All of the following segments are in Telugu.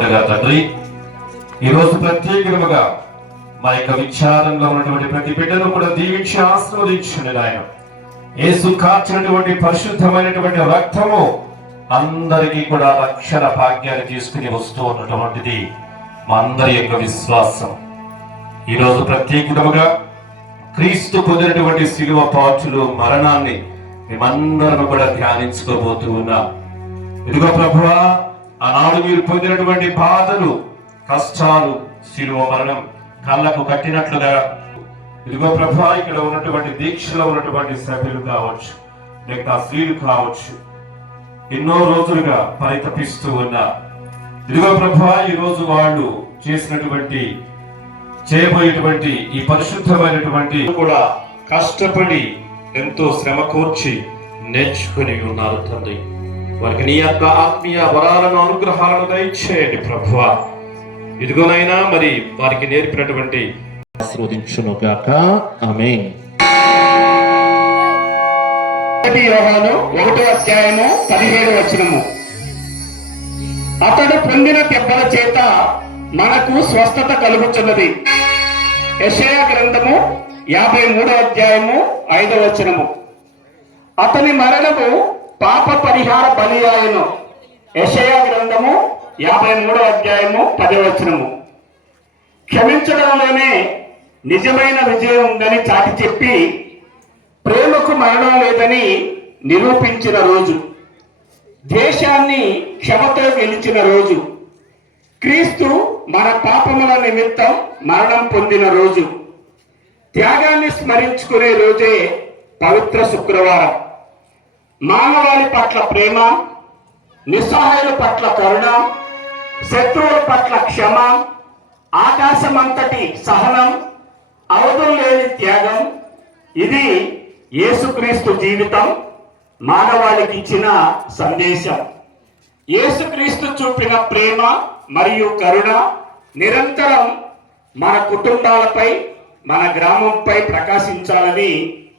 తండ్రి, ఈరోజు ప్రత్యేకముగా మా యొక్క విచారంలో ఉన్నటువంటి ప్రతి బిడ్డను కూడా దీవించి ఆశీర్వదించండి నాయన. యేసు కార్చినటువంటి పరిశుద్ధమైనటువంటి రక్తము అందరికీ కూడా రక్షణ భాగ్యాన్ని తీసుకుని వస్తూ ఉన్నటువంటిది మా అందరి యొక్క విశ్వాసం. ఈరోజు ప్రత్యేకముగా క్రీస్తు పొందినటువంటి శిలువ పాటులు మరణాన్ని మేమందరం కూడా ధ్యానించుకోబోతూ ఉన్నాం. ఇదిగో ప్రభువా, ఆనాడు మీరు పొందినటువంటి బాధలు, కష్టాలు, శిలువ మరణం కళ్ళకు కట్టినట్లుగా ఇదిగో ప్రభువా, ఇక్కడ ఉన్నటువంటి దీక్షలో ఉన్నటువంటి సభ్యులు కావచ్చు, లేక స్త్రీలు కావచ్చు, ఎన్నో రోజులుగా పరితపిస్తూ ఉన్నారు. ఇదిగో ప్రభువా, ఈ రోజు వాళ్ళు చేయబోయేటువంటి ఈ పరిశుద్ధమైనటువంటి కూడా కష్టపడి ఎంతో శ్రమ కోర్చి నేర్చుకుని ఉన్నారు తండ్రి. వారికి నీ యొక్క ఆత్మీయ వరాలను, అనుగ్రహాలను దయచేయండి ప్రభువా. ఇదిగోనైనా మరి వారికి నేర్పినటువంటి ఆశీర్వదించునుగాక. ఆమేన్. యోహాను 1:17 అతడు పొందిన దెబ్బల చేత మనకు స్వస్థత కలుగుతున్నది. యెషయా గ్రంథము 53:5. అతని మరణము పాప పరిహార బలి ఆయను. యెషయా గ్రంథము 53:10. క్షమించడంలోనే నిజమైన విజయం ఉందని చాటి చెప్పి ప్రేమకు మరణం లేదని నిరూపించిన రోజు, ద్వేషాన్ని క్షమతో గెలిచిన రోజు, క్రీస్తు మన పాపముల నిమిత్తం మరణం పొందిన రోజు, త్యాగాన్ని స్మరించుకునే రోజే పవిత్ర శుక్రవారం. మానవాళి పట్ల ప్రేమ, నిస్సహాయుల పట్ల కరుణ, శత్రువుల పట్ల క్షమ, ఆకాశమంతటి సహనం, అవధులు లేని త్యాగం, ఇది యేసుక్రీస్తు జీవితం మానవాళికి ఇచ్చిన సందేశం. యేసుక్రీస్తు చూపిన ప్రేమ మరియు కరుణ నిరంతరం మన కుటుంబాలపై, మన గ్రామంపై ప్రకాశించాలని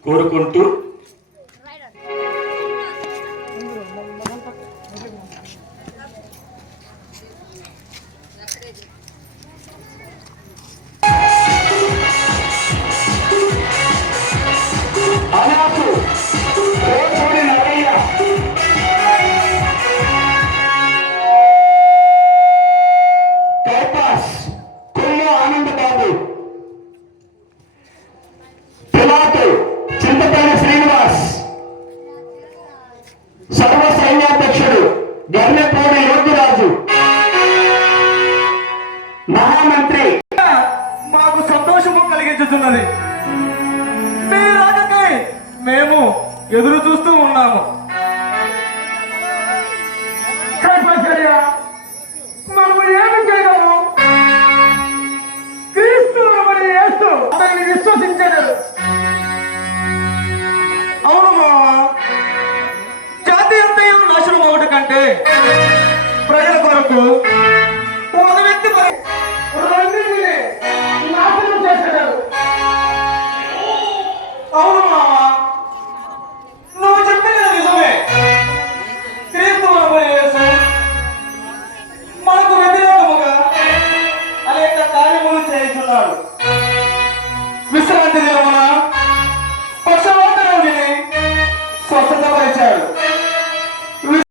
కోరుకుంటూ మహామంత్రి మాకు సంతోషము కలిగించుతున్నది. మీ రాకకై మేము ఎదురు చూస్తూ ఉన్నాము. మనము ఏమి చేయగలము? క్రీస్తు మరి యేసు అతన్ని విశ్వసించాడు. అవును మావా, జాతి అంతయు నాశనం ఒకటి కంటే ప్రజల కొరకు